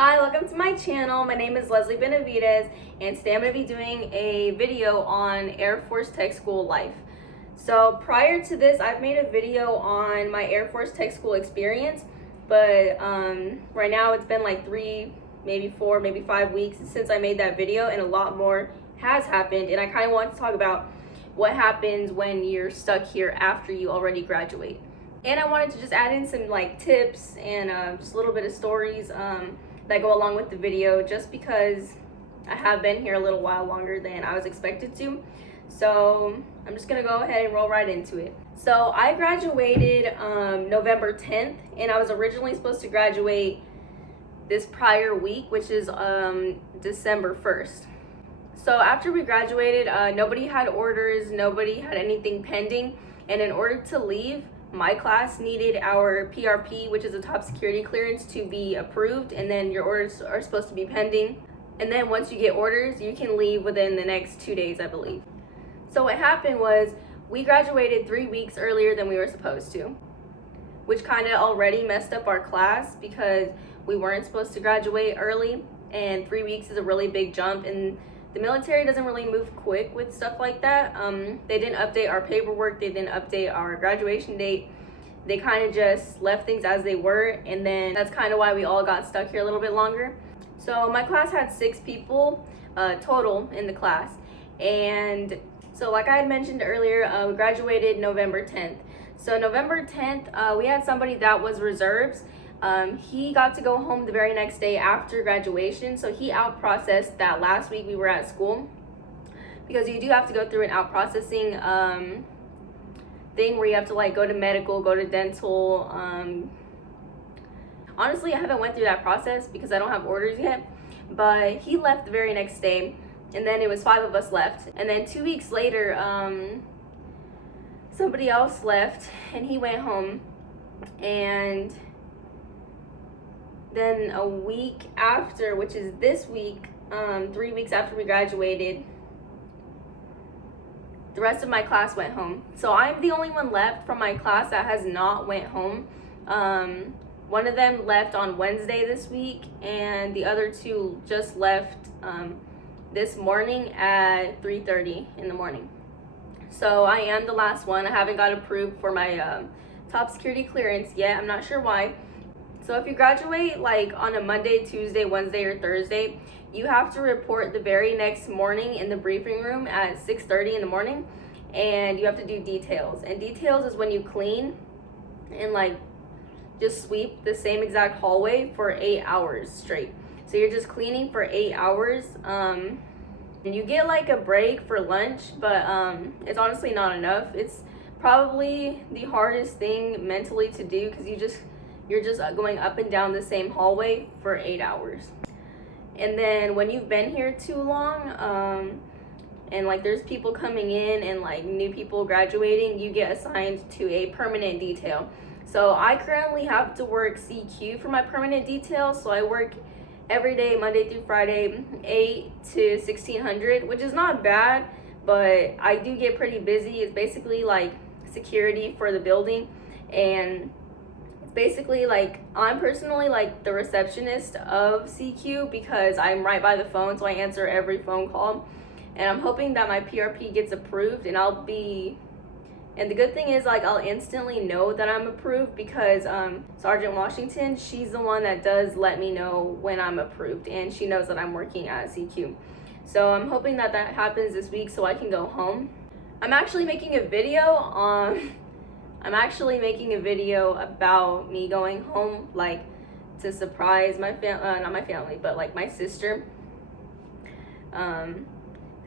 Hi, welcome to my channel. My name is Lezliebenavides, and today I'm going to be doing a video on Airforce Tech School Life. So prior to this, I've made a video on my Airforce Tech School experience, but right now it's been like 3, maybe 4, maybe 5 weeks since I made that video, and a lot more has happened, and I kind of want to talk about what happens when you're stuck here after you already graduate. And I wanted to just add in some like tips and just a little bit of stories that go along with the video, just because I have been here a little while longer than I was expected to. So I'm just gonna go ahead and roll right into it. So I graduated November 10th, and I was originally supposed to graduate this prior week, which is December 1st. So after we graduated, nobody had orders, nobody had anything pending, and in order to leave, my class needed our PRP, which is a top security clearance, to be approved, and then your orders are supposed to be pending. And then once you get orders, you can leave within the next 2 days, I believe. So what happened was we graduated 3 weeks earlier than we were supposed to, which kind of already messed up our class because we weren't supposed to graduate early, and 3 weeks is a really big jump, and the military doesn't really move quick with stuff like that. They didn't update our paperwork, they didn't update our graduation date. They kind of just left things as they were, and then that's kind of why we all got stuck here a little bit longer. So my class had 6 people total in the class, and so like I had mentioned earlier, we graduated November 10th. So November 10th, we had somebody that was reserves. He got to go home the very next day after graduation, so he out-processed that last week we were at school, because you do have to go through an out-processing thing where you have to like go to medical, go to dental. Honestly, I haven't went through that process because I don't have orders yet, but he left the very next day, and then it was 5 of us left. And then 2 weeks later, somebody else left and he went home, and then a week after, which is this week, 3 weeks after we graduated, the rest of my class went home. So I'm the only one left from my class that has not went home. One of them left on Wednesday this week, and the other 2 just left this morning at 3:30 in the morning. So I am the last one. I haven't got approved for my top security clearance yet. I'm not sure why. So if you graduate like on a Monday, Tuesday, Wednesday, or Thursday, you have to report the very next morning in the briefing room at 6:30 in the morning, and you have to do details. And details is when you clean and like just sweep the same exact hallway for 8 hours straight. So you're just cleaning for 8 hours, and you get like a break for lunch, but it's honestly not enough. It's probably the hardest thing mentally to do, because you're just going up and down the same hallway for 8 hours. And then when you've been here too long, and like there's people coming in and like new people graduating, you get assigned to a permanent detail. So I currently have to work CQ for my permanent detail. So I work every day, Monday through Friday, 8 to 1600, which is not bad, but I do get pretty busy. It's basically like security for the building, and basically like I'm personally like the receptionist of CQ because I'm right by the phone, so I answer every phone call, and I'm hoping that my PRP gets approved, and and the good thing is like I'll instantly know that I'm approved because Sergeant Washington, she's the one that does let me know when I'm approved, and she knows that I'm working at CQ. So I'm hoping that that happens this week so I can go home. I'm actually making a video about me going home, like to surprise my not my family, but like my sister.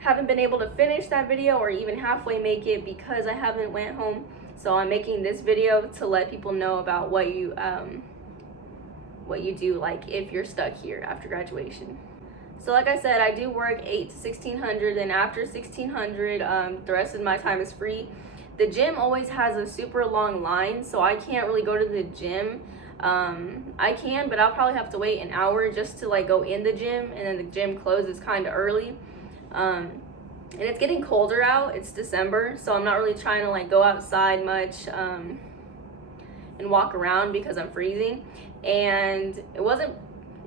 Haven't been able to finish that video or even halfway make it because I haven't went home. So I'm making this video to let people know about what you do like if you're stuck here after graduation. So like I said, I do work 8 to 1600, and after 1600, the rest of my time is free. The gym always has a super long line, so I can't really go to the gym. I can, but I'll probably have to wait an hour just to like go in the gym, and then the gym closes kind of early. And it's getting colder out. It's December, so I'm not really trying to like go outside much and walk around because I'm freezing. And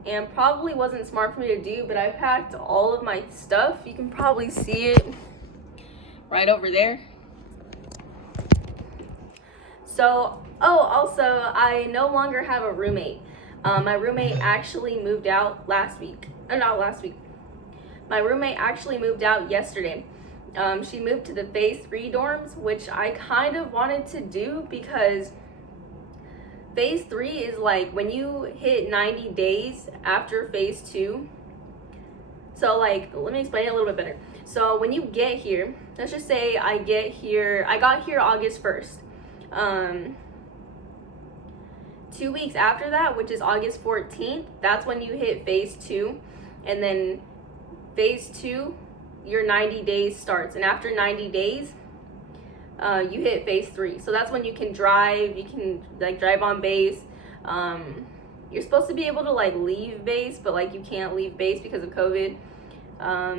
and probably wasn't smart for me to do, but I packed all of my stuff. You can probably see it right over there. So, also, I no longer have a roommate. My roommate actually moved out last week. Not last week. My roommate actually moved out yesterday. She moved to the phase 3 dorms, which I kind of wanted to do because phase 3 is like when you hit 90 days after phase 2. So like, let me explain it a little bit better. So when you get here, let's just say I got here August 1st. 2 weeks after that, which is August 14th, that's when you hit phase 2. And then phase 2, your 90 days starts. And after 90 days, you hit phase 3. So that's when you can drive. You can like drive on base. You're supposed to be able to like leave base, but like you can't leave base because of COVID.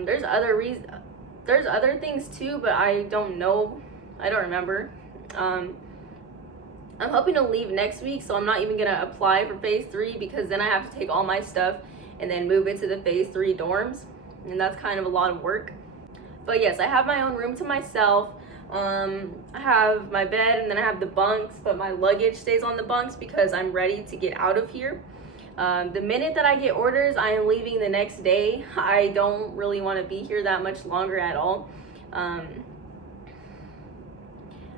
There's other things too, but I don't know. I don't remember. I'm hoping to leave next week, so I'm not even gonna apply for phase 3 because then I have to take all my stuff and then move into the phase 3 dorms, and that's kind of a lot of work. But yes, I have my own room to myself. I have my bed, and then I have the bunks, but my luggage stays on the bunks because I'm ready to get out of here. The minute that I get orders, I am leaving the next day. I don't really want to be here that much longer at all.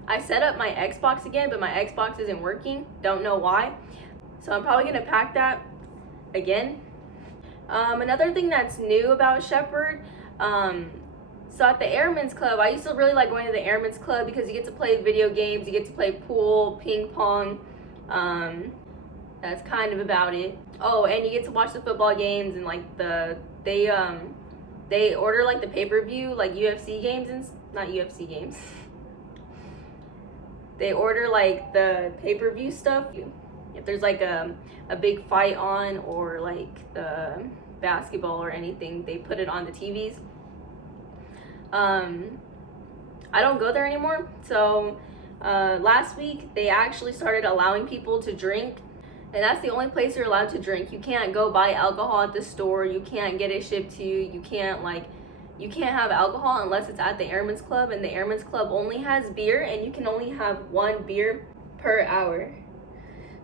I set up my Xbox again, but my Xbox isn't working. Don't know why. So I'm probably gonna pack that again. Another thing that's new about Sheppard, so at the Airman's Club, I used to really like going to the Airman's Club because you get to play video games, you get to play pool, ping pong. That's kind of about it. Oh, and you get to watch the football games, and like they order like the pay-per-view, like UFC games, and not UFC games. They order like the pay-per-view stuff. If there's like a big fight on, or like the basketball or anything, they put it on the TVs. I don't go there anymore. So last week they actually started allowing people to drink, and that's the only place you're allowed to drink. You can't go buy alcohol at the store. You can't get it shipped to you. You can't have alcohol unless it's at the Airman's Club, and the Airman's Club only has beer, and you can only have 1 beer per hour.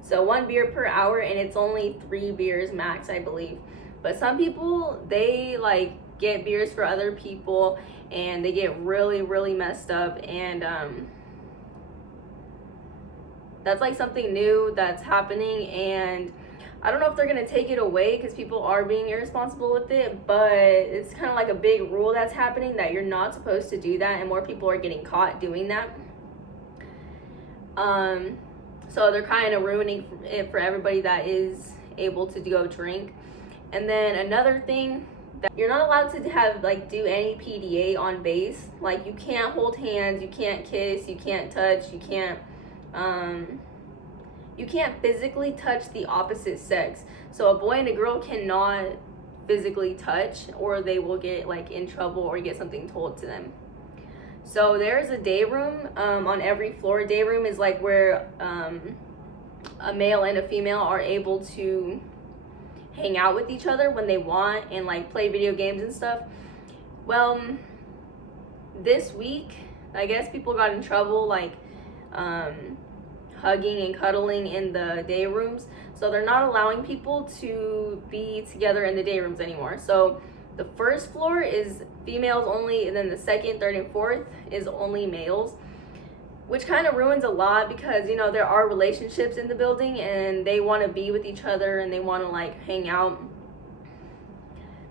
So 1 beer per hour, and it's only 3 beers max, I believe. But some people, they like get beers for other people, and they get really, really messed up, and that's like something new that's happening, and I don't know if they're gonna take it away because people are being irresponsible with it, but it's kind of like a big rule that's happening that you're not supposed to do that, and more people are getting caught doing that. So they're kind of ruining it for everybody that is able to go drink. And then another thing, that you're not allowed to do any PDA on base. Like, you can't hold hands, you can't kiss, you can't touch, you can't physically touch the opposite sex. So a boy and a girl cannot physically touch, or they will get like in trouble or get something told to them. So there's a day room on every floor. Day room is like where a male and a female are able to hang out with each other when they want and like play video games and stuff. Well, this week, I guess people got in trouble like hugging and cuddling in the day rooms. So they're not allowing people to be together in the day rooms anymore. So the first floor is females only, and then the second, third, and fourth is only males, which kind of ruins a lot because, you know, there are relationships in the building and they want to be with each other and they want to like hang out.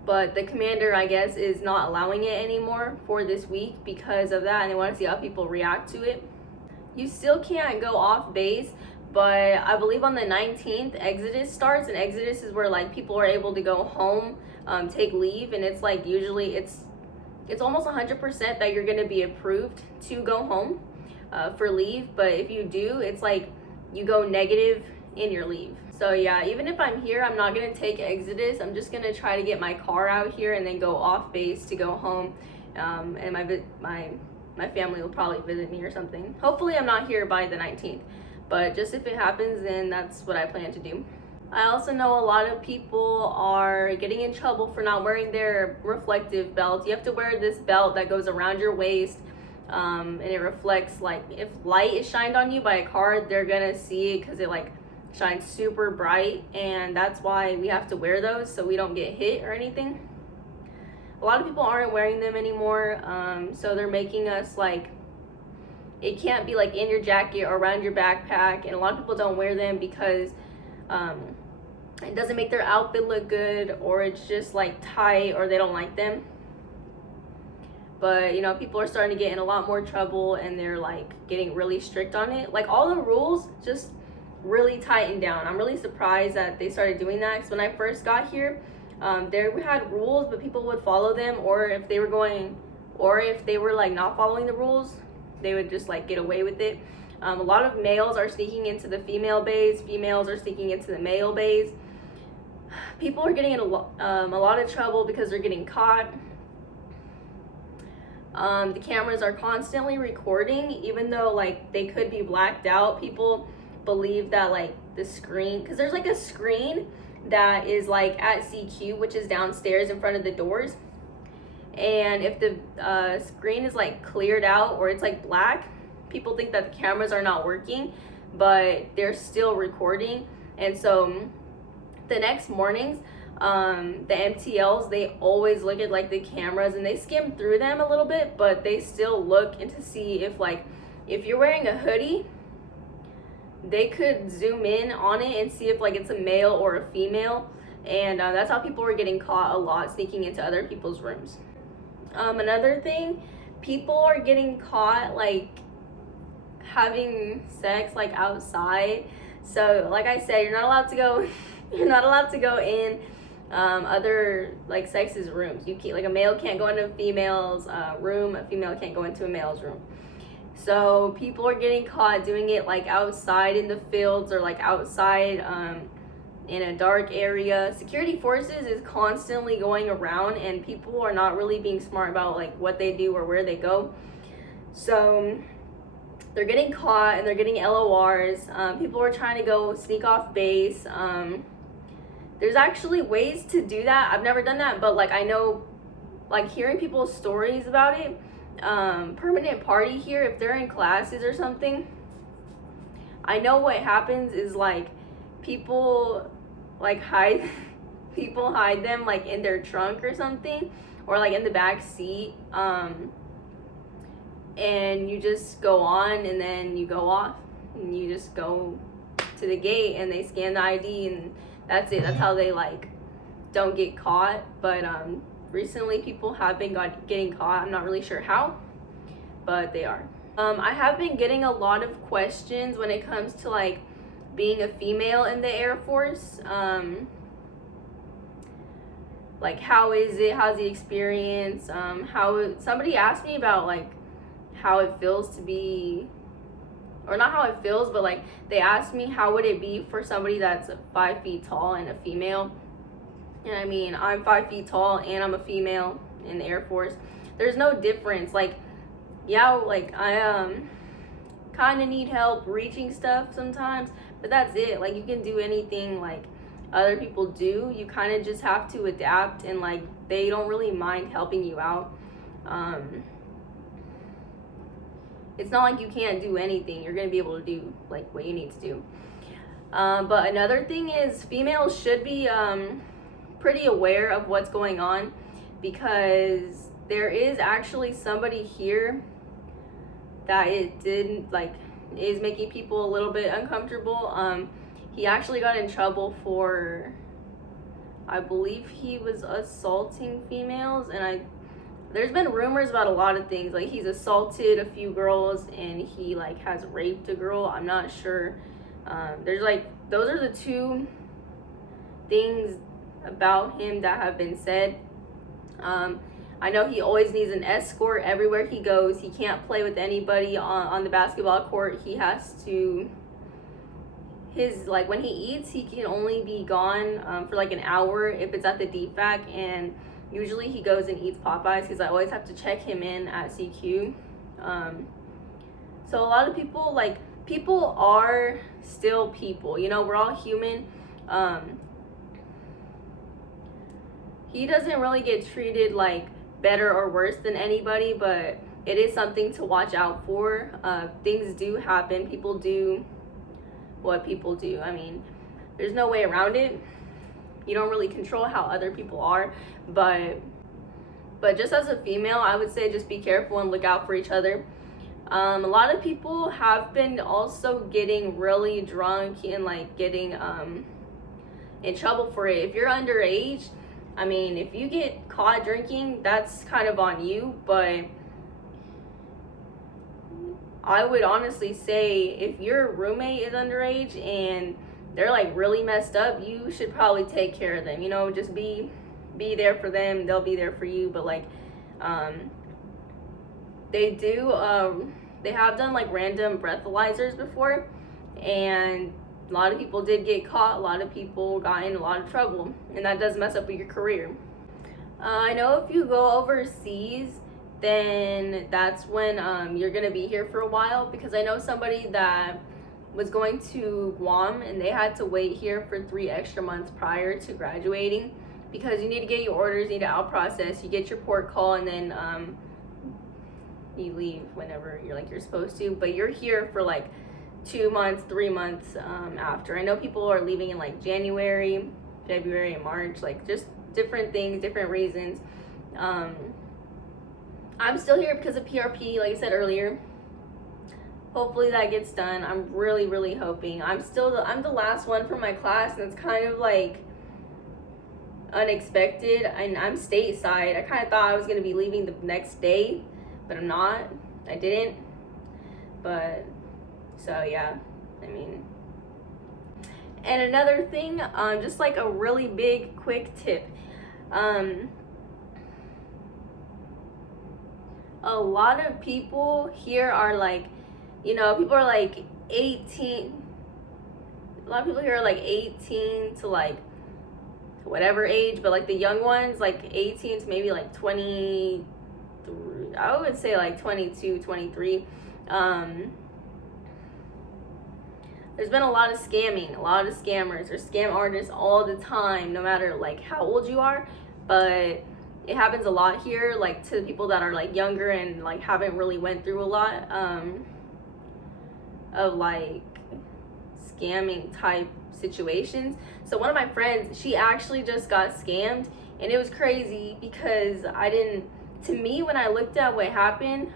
But the commander, I guess, is not allowing it anymore for this week because of that, and they want to see how people react to it. You still can't go off base, but I believe on the 19th, Exodus starts, and Exodus is where like people are able to go home, take leave, and it's like usually it's almost 100% that you're going to be approved to go home for leave. But if you do, it's like you go negative in your leave. So yeah, even if I'm here, I'm not going to take Exodus. I'm just going to try to get my car out here and then go off base to go home, and my family will probably visit me or something. Hopefully I'm not here by the 19th, but just if it happens, then that's what I plan to do. I also know a lot of people are getting in trouble for not wearing their reflective belts. You have to wear this belt that goes around your waist, and it reflects, like if light is shined on you by a car, they're gonna see it because it like shines super bright, and that's why we have to wear those so we don't get hit or anything. A lot of people aren't wearing them anymore, so they're making us like it can't be like in your jacket or around your backpack, and a lot of people don't wear them because it doesn't make their outfit look good, or it's just like tight, or they don't like them. But you know, people are starting to get in a lot more trouble, and they're like getting really strict on it. Like all the rules just really tightened down. I'm really surprised that they started doing that, because when I first got here, there we had rules, but people would follow them, or if they were like not following the rules, they would just like get away with it. A lot of males are sneaking into the female bays. Females are sneaking into the male bays. People are getting in a lot of trouble because they're getting caught. The cameras are constantly recording, even though like they could be blacked out. People believe that like the screen, because there's like a screen that is like at CQ, which is downstairs in front of the doors. And if the screen is like cleared out or it's like black, people think that the cameras are not working, but they're still recording. And so the next mornings, the MTLs, they always look at like the cameras, and they skim through them a little bit, but they still look and to see if like if you're wearing a hoodie, they could zoom in on it and see if like it's a male or a female. And that's how people were getting caught a lot, sneaking into other people's rooms. Another thing, people are getting caught like having sex like outside. So like I said, you're not allowed to go in other like sex's rooms. You can't, like a male can't go into a female's room, a female can't go into a male's room. So people are getting caught doing it like outside in the fields, or like outside in a dark area. Security forces is constantly going around, and people are not really being smart about like what they do or where they go. So they're getting caught and they're getting LORs. People are trying to go sneak off base. There's actually ways to do that. I've never done that, but like I know, like hearing people's stories about it. Permanent party here, if they're in classes or something, I know what happens is like people like hide them like in their trunk or something, or like in the back seat, and you just go on, and then you go off, and you just go to the gate, and they scan the ID, and that's it. That's how they like don't get caught. But recently people have been getting caught. I'm not really sure how, but they are. I have been getting a lot of questions when it comes to like being a female in the Air Force. Like how is it? How's the experience? Somebody asked me about like how it feels to be, or not how it feels, but like they asked me how would it be for somebody that's 5 feet tall and a female. And I mean, I'm 5 feet tall and I'm a female in the Air Force. There's no difference. Like, yeah, like I kind of need help reaching stuff sometimes, but that's it. Like you can do anything like other people do. You kind of just have to adapt, and like they don't really mind helping you out. It's not like you can't do anything. You're gonna be able to do like what you need to do. But another thing is females should be pretty aware of what's going on, because there is actually somebody here that is making people a little bit uncomfortable. He actually got in trouble for, I believe he was assaulting females, and there's been rumors about a lot of things. Like he's assaulted a few girls, and he like has raped a girl. I'm not sure. There's like, those are the two things about him that have been said. I know he always needs an escort everywhere he goes. He can't play with anybody on the basketball court. He has to, like when he eats, he can only be gone for like an hour if it's at the DFAC, and usually he goes and eats Popeyes because I always have to check him in at CQ. So a lot of people, like, people are still people, you know, we're all human. He doesn't really get treated like better or worse than anybody, but it is something to watch out for. Things do happen. People do what people do. I mean, there's no way around it. You don't really control how other people are, but just as a female, I would say just be careful and look out for each other. A lot of people have been also getting really drunk and like getting in trouble for it. If you're underage, I mean, if you get caught drinking, that's kind of on you, but I would honestly say if your roommate is underage and they're like really messed up, you should probably take care of them. You know, just be there for them. They'll be there for you. But like, they have done like random breathalyzers before, and a lot of people did get caught. A lot of people got in a lot of trouble, and that does mess up with your career. I know if you go overseas, then that's when you're gonna be here for a while, because I know somebody that was going to Guam and they had to wait here for 3 extra months prior to graduating, because you need to get your orders, you need to out process, you get your port call, and then you leave whenever you're supposed to, but you're here for like 2 months, 3 months after. I know people are leaving in like January, February, and March, like just different things, different reasons. I'm still here because of PRP, like I said earlier. Hopefully that gets done. I'm really, really hoping. I'm the last one from my class, and it's kind of like unexpected. And I'm stateside. I kind of thought I was gonna be leaving the next day, but I'm not. I didn't. But so yeah, I mean. And another thing, just like a really big quick tip. A lot of people here are like, you know, people are like 18. A lot of people here are like 18 to like whatever age, but like the young ones, like 18 to maybe like 23, I would say like 22, 23. There's been a lot of scamming, a lot of scammers or scam artists all the time, no matter like how old you are, but it happens a lot here, like to people that are like younger and like haven't really went through a lot of like scamming type situations. So one of my friends, she actually just got scammed, and it was crazy because to me, when I looked at what happened,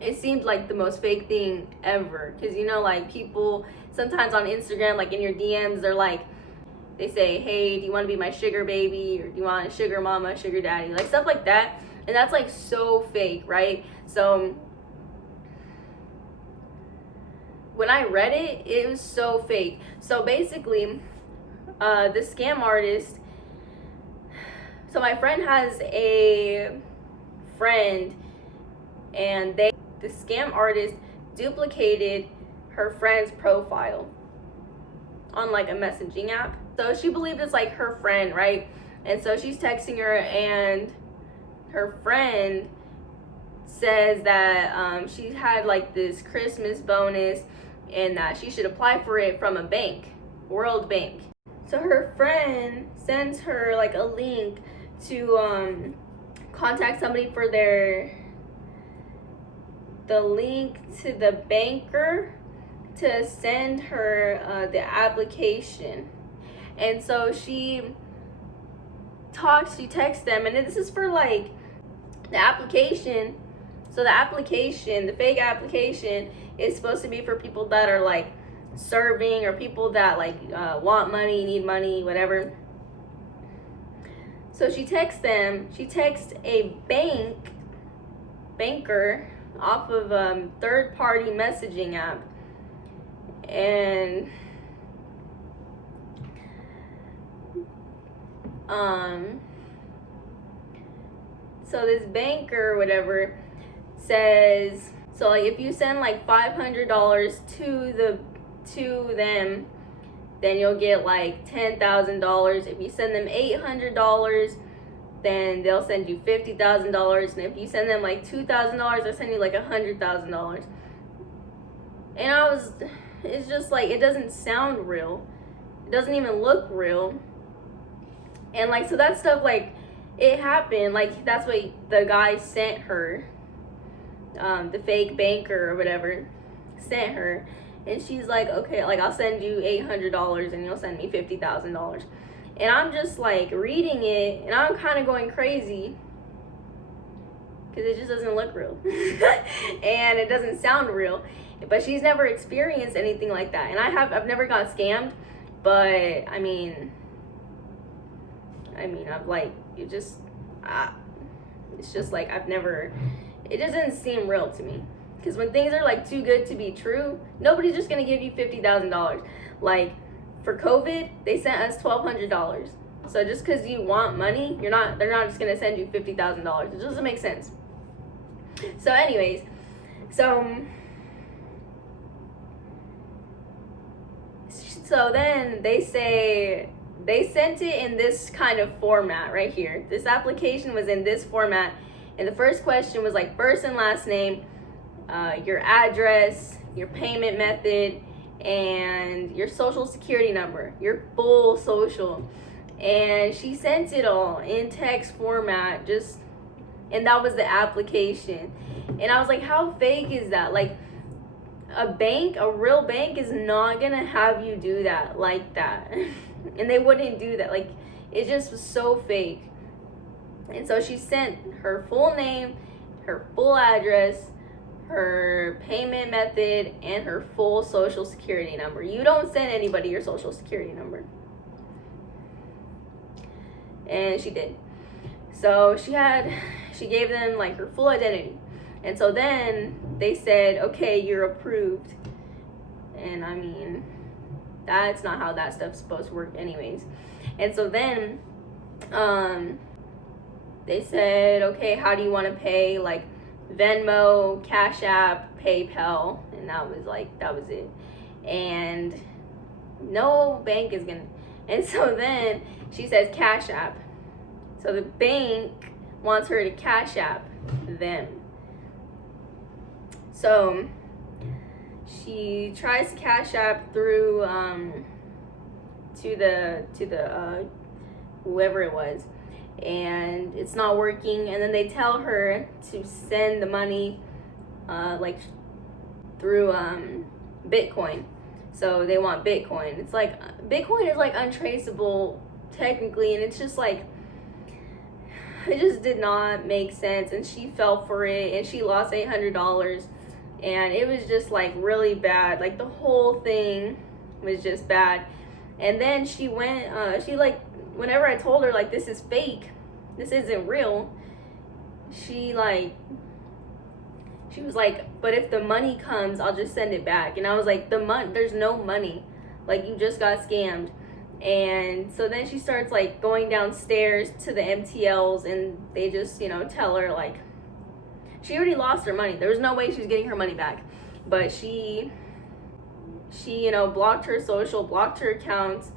it seemed like the most fake thing ever. Because, you know, like people sometimes on Instagram, like in your DMs, they're like, they say, hey, do you want to be my sugar baby? Or do you want a sugar mama, sugar daddy? Like stuff like that. And that's like so fake, right? So when I read it, it was so fake. So basically, the scam artist, so my friend has a friend, and the scam artist duplicated her friend's profile on like a messaging app. So she believed it's like her friend, right? And so she's texting her, and her friend says that she had like this Christmas bonus and that she should apply for it from a bank, World Bank. So her friend sends her like a link to contact somebody for the link to the banker to send her the application. And so she texts them, and this is for like the application. So the fake application is supposed to be for people that are like serving, or people that like want money, need money, whatever. So she texts them. She texts a banker off of third-party messaging app, and so this banker, whatever, says, so like if you send like $500 to them, then you'll get like $10,000. If you send them $800, then they'll send you $50,000. And if you send them like $2,000, they'll send you like $100,000. And it's just like, it doesn't sound real. It doesn't even look real. And like, so that stuff, like, it happened. Like, that's what the guy sent her, the fake banker or whatever sent her. And she's like, okay, like, I'll send you $800 and you'll send me $50,000. And I'm just like reading it, and I'm kind of going crazy because it just doesn't look real and it doesn't sound real. But she's never experienced anything like that, and I've never got scammed. But I mean I've like, it's just like, it doesn't seem real to me. Because when things are like too good to be true, nobody's just gonna give you $50,000. Like, for COVID, they sent us $1,200. So just because you want money, they're not just gonna send you $50,000. It doesn't make sense. So anyways, so then they say they sent it in this kind of format right here. This application was in this format, and the first question was like first and last name, your address, your payment method, and your social security number, your full social. And she sent it all in text format, and that was the application. And I was like, how fake is that? Like, a real bank is not gonna have you do that like that. And they wouldn't do that. Like, it just was so fake. And so she sent her full name, her full address, her payment method, and her full social security number. You don't send anybody your social security number. And she did. So she gave them like her full identity. And so then they said, okay, you're approved. And I mean, that's not how that stuff's supposed to work anyways. And so then they said, okay, how do you want to pay? Like, Venmo, Cash App, PayPal. And that was it. And no bank is gonna. And so then she says Cash App. So the bank wants her to Cash App them. So she tries to Cash App through to the whoever it was, and it's not working. And then they tell her to send the money like through Bitcoin. So they want Bitcoin. It's like Bitcoin is like untraceable technically, and it's just like, it just did not make sense. And she fell for it, and she lost $800, and it was just like really bad. Like, the whole thing was just bad. And then she went, she like, whenever I told her like, this is fake, this isn't real, she was like, but if the money comes, I'll just send it back. And I was like, there's no money, like, you just got scammed. And so then she starts like going downstairs to the MTLs, and they just, tell her like, she already lost her money. There was no way she was getting her money back. But she blocked her social, blocked her accounts,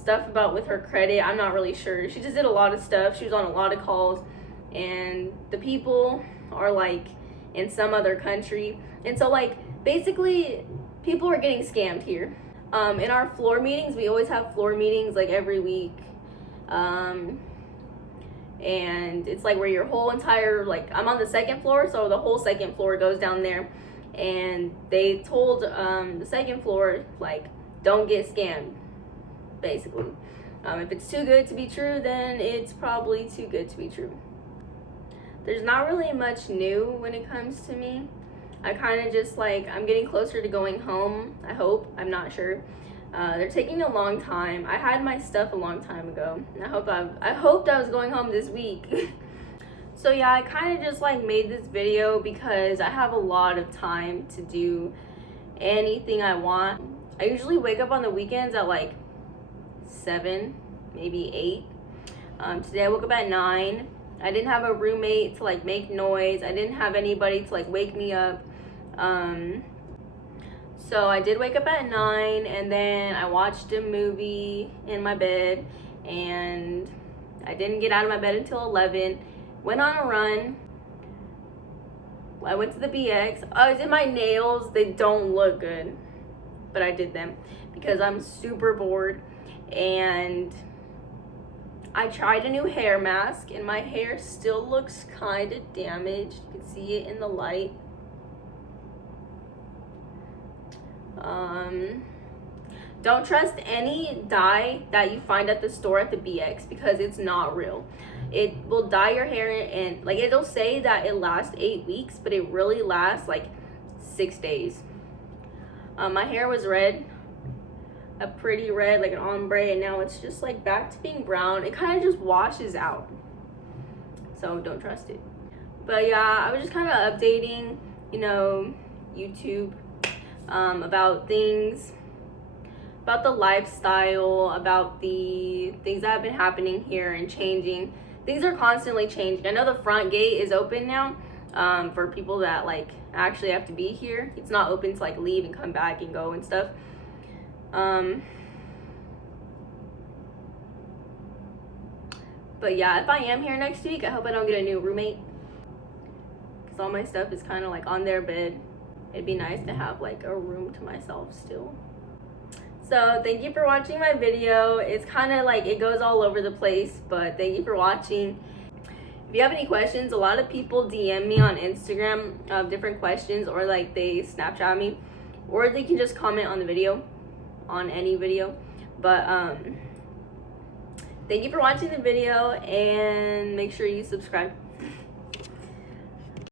stuff about with her credit, I'm not really sure. She just did a lot of stuff. She was on a lot of calls, and the people are like in some other country. And so like, basically, people are getting scammed here. In our floor meetings, we always have floor meetings like every week. And it's like where your whole entire, like, I'm on the second floor, so the whole second floor goes down there. And they told the second floor, like, don't get scammed, basically. If it's too good to be true, then it's probably too good to be true. There's not really much new when it comes to me. I kind of just like, I'm getting closer to going home, I hope. I'm not sure. They're taking a long time. I had my stuff a long time ago, and I hoped I was going home this week. So yeah, I kind of just like made this video because I have a lot of time to do anything I want. I usually wake up on the weekends at like 7, maybe 8. Today I woke up at 9. I didn't have a roommate to like make noise. I didn't have anybody to like wake me up. So I did wake up at 9, and then I watched a movie in my bed, and I didn't get out of my bed until 11. Went on a run. I went to the BX. I did my nails. They don't look good. but I did them because I'm super bored. And I tried a new hair mask, and my hair still looks kind of damaged. You can see it in the light. Don't trust any dye that you find at the store at the BX because it's not real. It will dye your hair, and like it'll say that it lasts 8 weeks, but it really lasts like 6 days. My hair was red, a pretty red, like an ombre, and now it's just like back to being brown. It kind of just washes out, so don't trust it. But yeah, I was just kind of updating, you know, YouTube about things, about the lifestyle, about the things that have been happening here and changing. Things are constantly changing. I know the front gate is open now for people that like actually have to be here. It's not open to like leave and come back and go and stuff. But yeah, if I am here next week, I hope I don't get a new roommate, because all my stuff is kind of like on their bed. It'd be nice to have like a room to myself still. So thank you for watching my video. It's kind of like it goes all over the place, but thank you for watching. If you have any questions, a lot of people DM me on Instagram different questions, or like they Snapchat me, or they can just comment on the video, on any video. But thank you for watching the video, and make sure you subscribe.